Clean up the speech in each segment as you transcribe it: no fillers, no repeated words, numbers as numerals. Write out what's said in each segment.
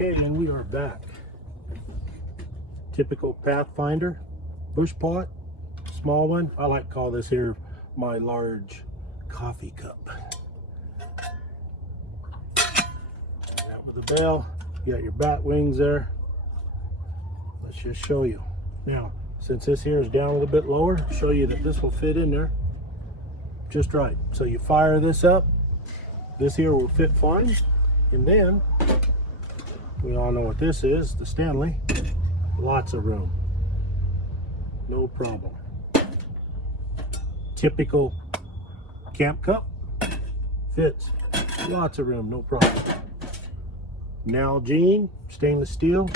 Okay, and we are back. Typical Pathfinder bush pot, small one. I like to call this here my large coffee cup. Out with the bell, you got your bat wings there. Let's just show you. Now, since this here is down a little bit lower, I'll show you that this will fit in there just right. So you fire this up, this here will fit fine, and then we all know what this is, the Stanley. Lots of room, no problem. Typical camp cup, fits, lots of room, no problem. Nalgene, stainless steel.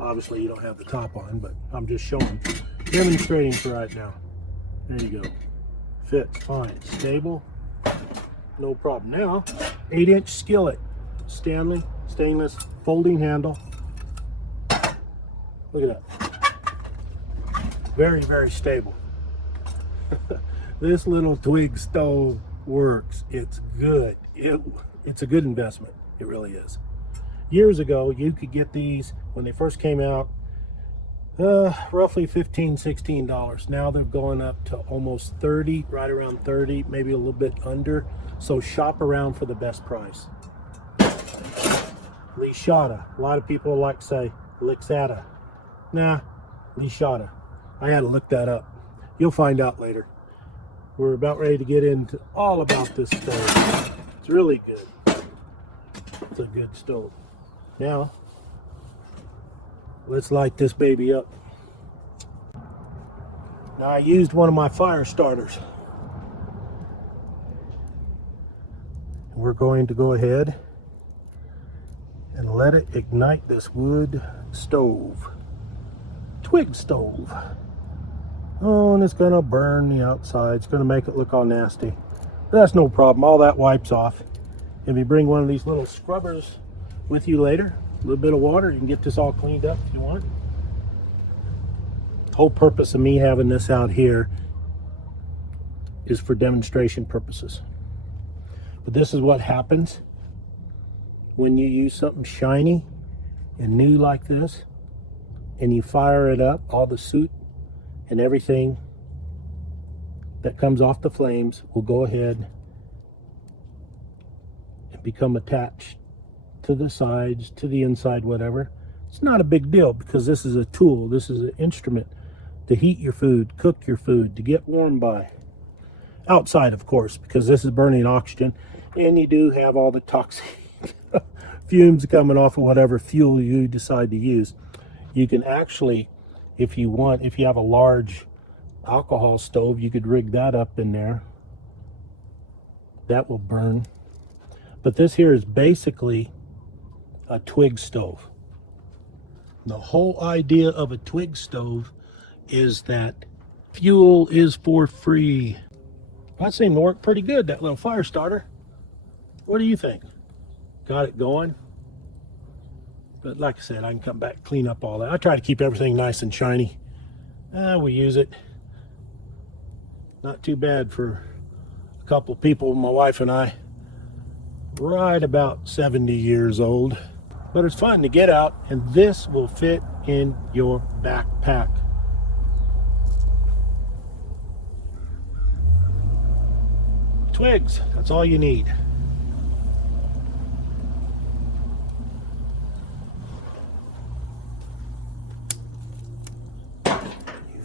Obviously you don't have the top on, but I'm just showing, demonstrating for right now. There you go, fits fine, stable, no problem. Now, 8-inch skillet, Stanley, stainless, folding handle. Look at that. Very, very stable. This little Twig stove works. It's good. It's a good investment. It really is. Years ago, you could get these when they first came out, roughly $15, $16. Now they've gone up to almost 30, right around 30, maybe a little bit under. So shop around for the best price. Lishada. A lot of people like to say Lixada. Nah, Lishada. I had to look that up. You'll find out later. We're about ready to get into all about this stove. It's really good. It's a good stove. Now, let's light this baby up. Now, I used one of my fire starters. We're going to go ahead and let it ignite this wood stove. Twig stove. Oh, and it's gonna burn the outside. It's gonna make it look all nasty. But that's no problem. All that wipes off. If you bring one of these little scrubbers with you later, a little bit of water, you can get this all cleaned up if you want. The whole purpose of me having this out here is for demonstration purposes. But this is what happens when you use something shiny and new like this, and you fire it up, all the soot and everything that comes off the flames will go ahead and become attached to the sides, to the inside, whatever. It's not a big deal because this is a tool, this is an instrument to heat your food, cook your food, to get warm by. Outside, of course, because this is burning oxygen, and you do have all the toxic fumes coming off of whatever fuel you decide to use. You can actually, if you want, if you have a large alcohol stove, you could rig that up in there. That will burn. But this here is basically a twig stove. The whole idea of a twig stove is that fuel is for free. That seemed to work pretty good, that little fire starter. What do you think? Got it going? But like I said, I can come back, clean up all that. I try to keep everything nice and shiny. We use it. Not too bad for a couple people, my wife and I. Right about 70 years old. But it's fun to get out, and this will fit in your backpack. Twigs, that's all you need.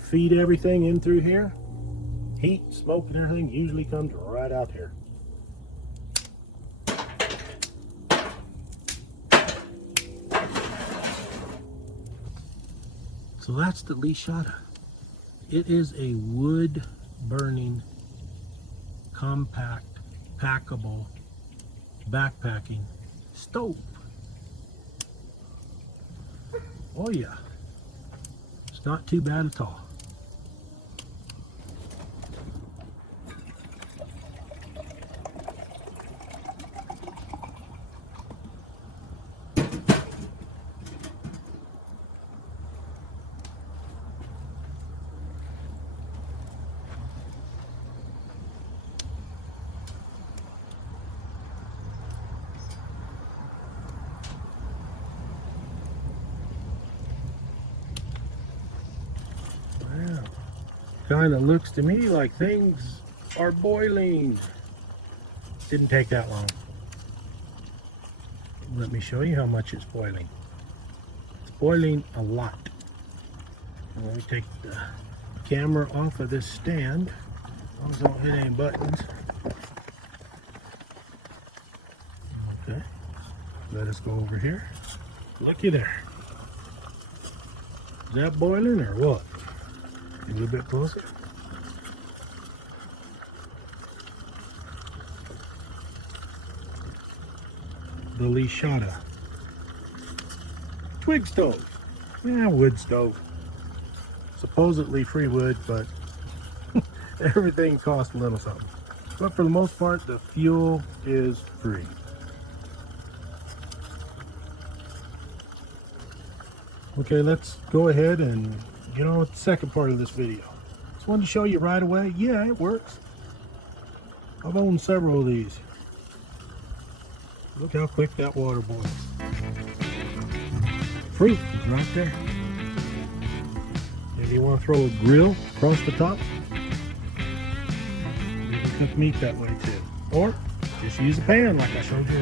Feed everything in through here. Heat, smoke, and everything usually comes right out here. So that's the Lishada. It is a wood burning, compact, packable, backpacking stove. Oh yeah, it's not too bad at all. kind of looks to me like things are boiling. Didn't take that long. Let me show you how much it's boiling. It's boiling a lot. And let me take the camera off of this stand. As long as I don't hit any buttons. Okay. Let us go over here. Looky there. Is that boiling or what? A little bit closer. The Lishada Twig Stove. Yeah, wood stove. Supposedly free wood, but everything costs a little something. But for the most part, the fuel is free. Okay, let's go ahead and get on with the second part of this video. Just wanted to show you right away. Yeah, it works. I've owned several of these. Look how quick that water boils. Fruit is right there. If you want to throw a grill across the top, you can cook meat that way too. Or just use a pan like I showed you